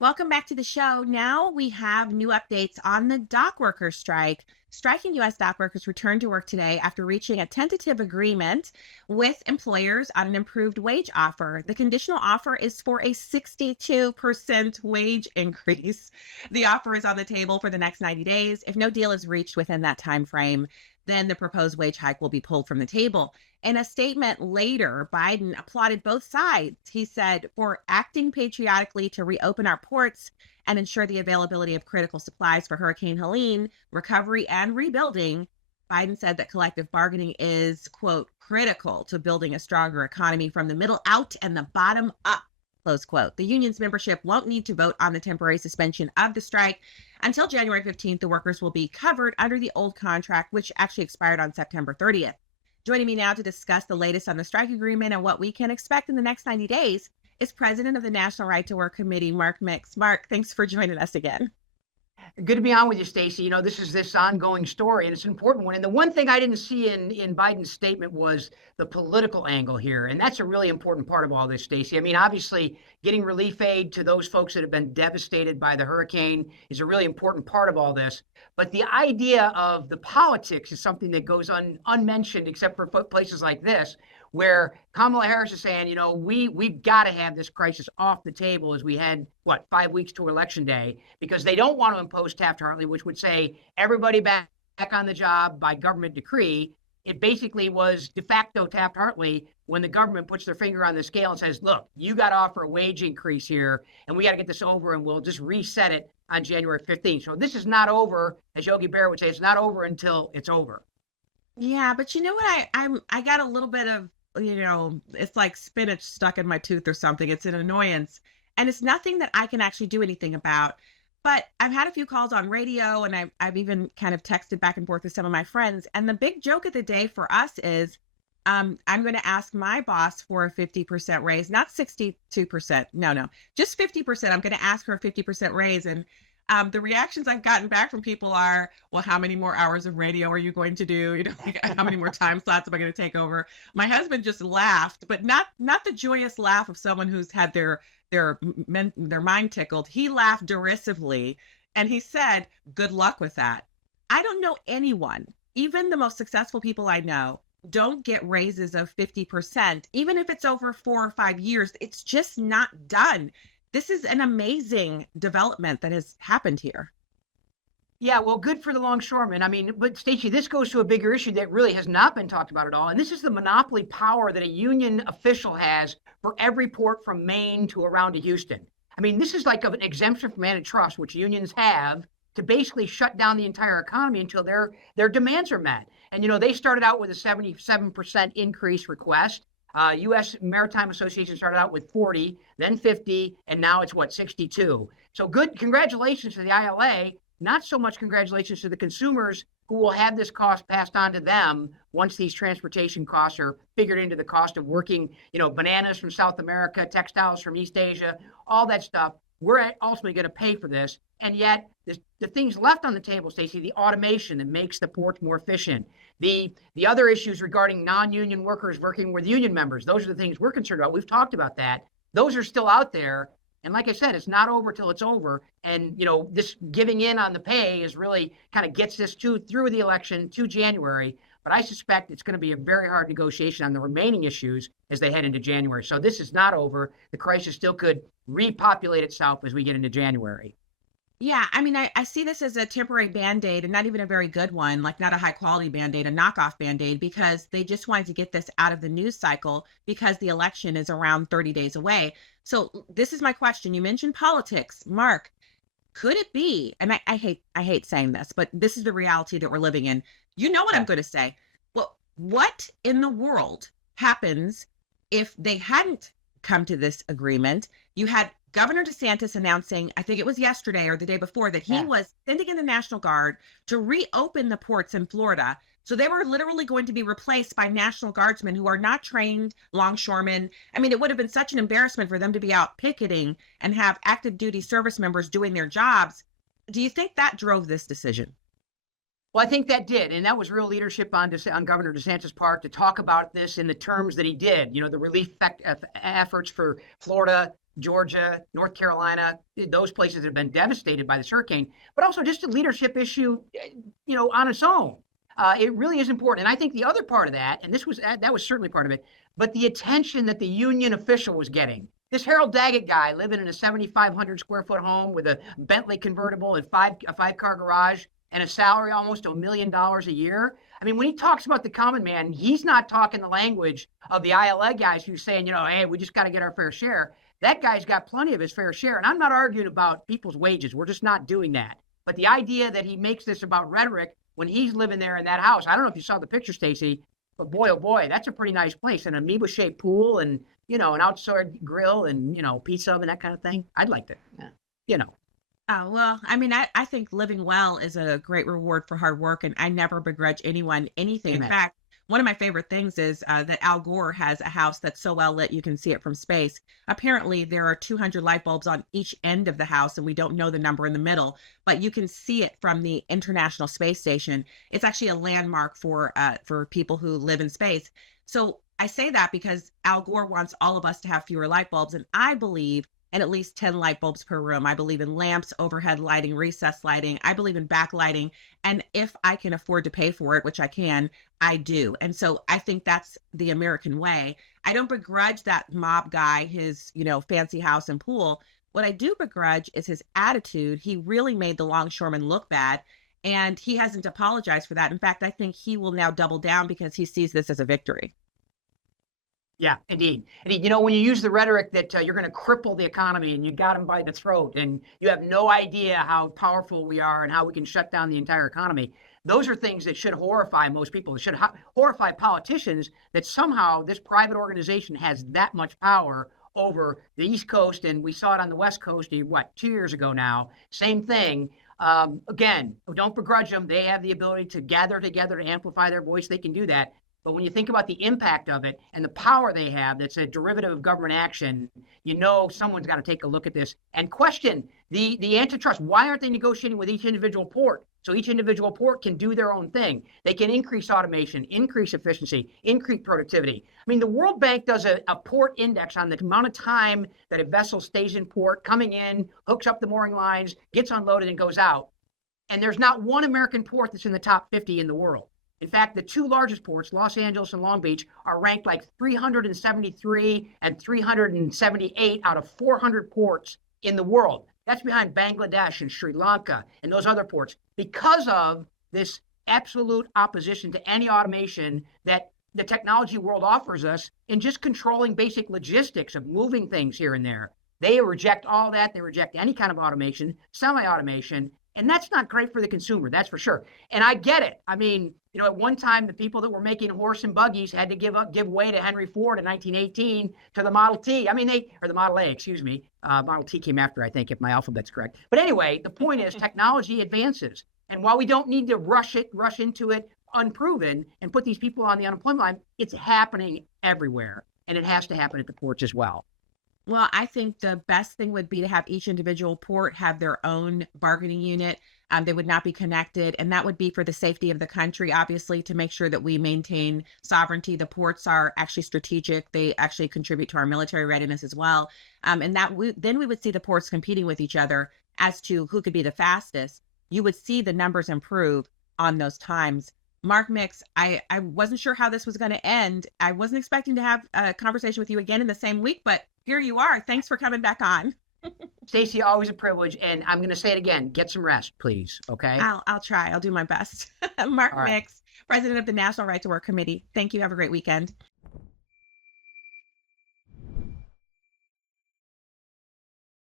Welcome back to the show. Now we have new updates on the dock workers strike. Striking U.S. dock workers returned to work today after reaching a tentative agreement with employers on an improved wage offer. The conditional offer is for a 62% wage increase. The offer is on the table for the next 90 days. If no deal is reached within that time frame, then the proposed wage hike will be pulled from the table. In a statement later, Biden applauded both sides. He said, for acting patriotically to reopen our ports and ensure the availability of critical supplies for Hurricane Helene, recovery, and rebuilding, Biden said that collective bargaining is, quote, critical to building a stronger economy from the middle out and the bottom up, close quote. The union's membership won't need to vote on the temporary suspension of the strike. Until January 15th, the workers will be covered under the old contract, which actually expired on September 30th. Joining me now to discuss the latest on the strike agreement and what we can expect in the next 90 days is President of the National Right to Work Committee, Mark Mix. Mark, thanks for joining us again. Good to be on with you, Stacy. This is this ongoing story, and it's an important one. And the one thing I didn't see in Biden's statement was the political angle here, and that's a really important part of all this, Stacy. I mean, obviously, getting relief aid to those folks that have been devastated by the hurricane is a really important part of all this. But the idea of the politics is something that goes unmentioned, except for places like this, where Kamala Harris is saying, we've got to have this crisis off the table as we had, 5 weeks to Election Day, because they don't want to impose Taft-Hartley, which would say everybody back on the job by government decree. It basically was de facto Taft-Hartley when the government puts their finger on the scale and says, look, you got to offer a wage increase here, and we got to get this over, and we'll just reset it on January 15th. So this is not over, as Yogi Berra would say, it's not over until it's over. Yeah, but you know what? I got a little bit of, it's like spinach stuck in my tooth or something. It's an annoyance. And it's nothing that I can actually do anything about. But I've had a few calls on radio, and I've even kind of texted back and forth with some of my friends. And the big joke of the day for us is I'm going to ask my boss for a 50% raise, not 62%. No, just 50%. I'm going to ask for a 50% raise. And the reactions I've gotten back from people are, well, how many more hours of radio are you going to do? How many more time slots am I going to take over? My husband just laughed, but not the joyous laugh of someone who's had their mind tickled. He laughed derisively, and he said, good luck with that. I don't know anyone, even the most successful people I know, don't get raises of 50%, even if it's over 4 or 5 years. It's just not done. This is an amazing development that has happened here. Yeah, well, good for the longshoremen. I mean, but Stacey, this goes to a bigger issue that really has not been talked about at all. And this is the monopoly power that a union official has for every port from Maine to around to Houston. I mean, this is like an exemption from antitrust, which unions have to basically shut down the entire economy until their demands are met. And, they started out with a 77% increase request. U.S. Maritime Association started out with 40, then 50, and now it's 62. So good, congratulations to the ILA. Not so much congratulations to the consumers who will have this cost passed on to them once these transportation costs are figured into the cost of working, bananas from South America, textiles from East Asia, all that stuff. We're ultimately going to pay for this. And yet the things left on the table, Stacey, the automation that makes the ports more efficient, the other issues regarding non-union workers working with union members, those are the things we're concerned about. We've talked about that. Those are still out there. And like I said, it's not over till it's over. And, this giving in on the pay is really kind of gets this through the election to January. But I suspect it's going to be a very hard negotiation on the remaining issues as they head into January. So this is not over. The crisis still could repopulate itself as we get into January. Yeah, I mean, I see this as a temporary Band-Aid, and not even a very good one, like not a high quality Band-Aid, a knockoff Band-Aid, because they just wanted to get this out of the news cycle because the election is around 30 days away. So this is my question. You mentioned politics. Mark, could it be, and I hate saying this, but this is the reality that we're living in. You know what I'm going to say. Well, what in the world happens if they hadn't come to this agreement? You had Governor DeSantis announcing, I think it was yesterday or the day before, that he was sending in the National Guard to reopen the ports in Florida. So they were literally going to be replaced by National Guardsmen who are not trained longshoremen. I mean, it would have been such an embarrassment for them to be out picketing and have active duty service members doing their jobs. Do you think that drove this decision? Well, I think that did. And that was real leadership on Governor DeSantis' part to talk about this in the terms that he did. The relief efforts for Florida, Georgia, North Carolina, those places have been devastated by this hurricane, but also just a leadership issue, on its own. It really is important. And I think the other part of that, and that was certainly part of it, but the attention that the union official was getting. This Harold Daggett guy living in a 7,500 square foot home with a Bentley convertible and a 5-car garage and a salary almost $1 million a year. I mean, when he talks about the common man, he's not talking the language of the ILA guys who's saying, hey, we just got to get our fair share. That guy's got plenty of his fair share. And I'm not arguing about people's wages. We're just not doing that. But the idea that he makes this about rhetoric when he's living there in that house, I don't know if you saw the picture, Stacy, but boy, oh boy, that's a pretty nice place. An amoeba-shaped pool and, an outside grill and, pizza and that kind of thing. I'd like to, Oh, well, I mean, I think living well is a great reward for hard work, and I never begrudge anyone anything. Amen. In fact, one of my favorite things is that Al Gore has a house that's so well lit you can see it from space. Apparently, there are 200 light bulbs on each end of the house, and we don't know the number in the middle, but you can see it from the International Space Station. It's actually a landmark for people who live in space. So I say that because Al Gore wants all of us to have fewer light bulbs, and I believe and at least 10 light bulbs per room. I believe in lamps, overhead lighting, recessed lighting. I believe in backlighting. And if I can afford to pay for it, which I can, I do. And so I think that's the American way. I don't begrudge that mob guy, his, fancy house and pool. What I do begrudge is his attitude. He really made the longshoremen look bad. And he hasn't apologized for that. In fact, I think he will now double down because he sees this as a victory. Yeah, indeed. When you use the rhetoric that you're going to cripple the economy and you got them by the throat and you have no idea how powerful we are and how we can shut down the entire economy, those are things that should horrify most people. It should horrify politicians that somehow this private organization has that much power over the East Coast. And we saw it on the West Coast, 2 years ago now? Same thing. Again, don't begrudge them. They have the ability to gather together to amplify their voice. They can do that. But when you think about the impact of it and the power they have, that's a derivative of government action, someone's got to take a look at this and question the antitrust. Why aren't they negotiating with each individual port? So each individual port can do their own thing. They can increase automation, increase efficiency, increase productivity. I mean, the World Bank does a port index on the amount of time that a vessel stays in port, coming in, hooks up the mooring lines, gets unloaded, and goes out. And there's not one American port that's in the top 50 in the world. In fact, the 2 largest ports, Los Angeles and Long Beach, are ranked like 373 and 378 out of 400 ports in the world. That's behind Bangladesh and Sri Lanka and those other ports because of this absolute opposition to any automation that the technology world offers us in just controlling basic logistics of moving things here and there. They reject all that. They reject any kind of automation, semi-automation, and that's not great for the consumer, that's for sure. And I get it. I mean, at one time, the people that were making horse and buggies had to give way to Henry Ford in 1918 to the Model T. I mean, or the Model A, excuse me. Model T came after, I think, if my alphabet's correct. But anyway, the point is technology advances. And while we don't need to rush into it unproven and put these people on the unemployment line, it's happening everywhere. And it has to happen at the ports as well. Well, I think the best thing would be to have each individual port have their own bargaining unit. They would not be connected, and that would be for the safety of the country, obviously, to make sure that we maintain sovereignty. The ports are actually strategic. They actually contribute to our military readiness as well. And then we would see the ports competing with each other as to who could be the fastest. You would see the numbers improve on those times. Mark Mix, I wasn't sure how this was going to end. I wasn't expecting to have a conversation with you again in the same week, but here you are. Thanks for coming back on. Stacy, always a privilege. And I'm going to say it again, get some rest, please. Okay. I'll try. I'll do my best. Mark Mix, president of the National Right to Work Committee. Thank you. Have a great weekend.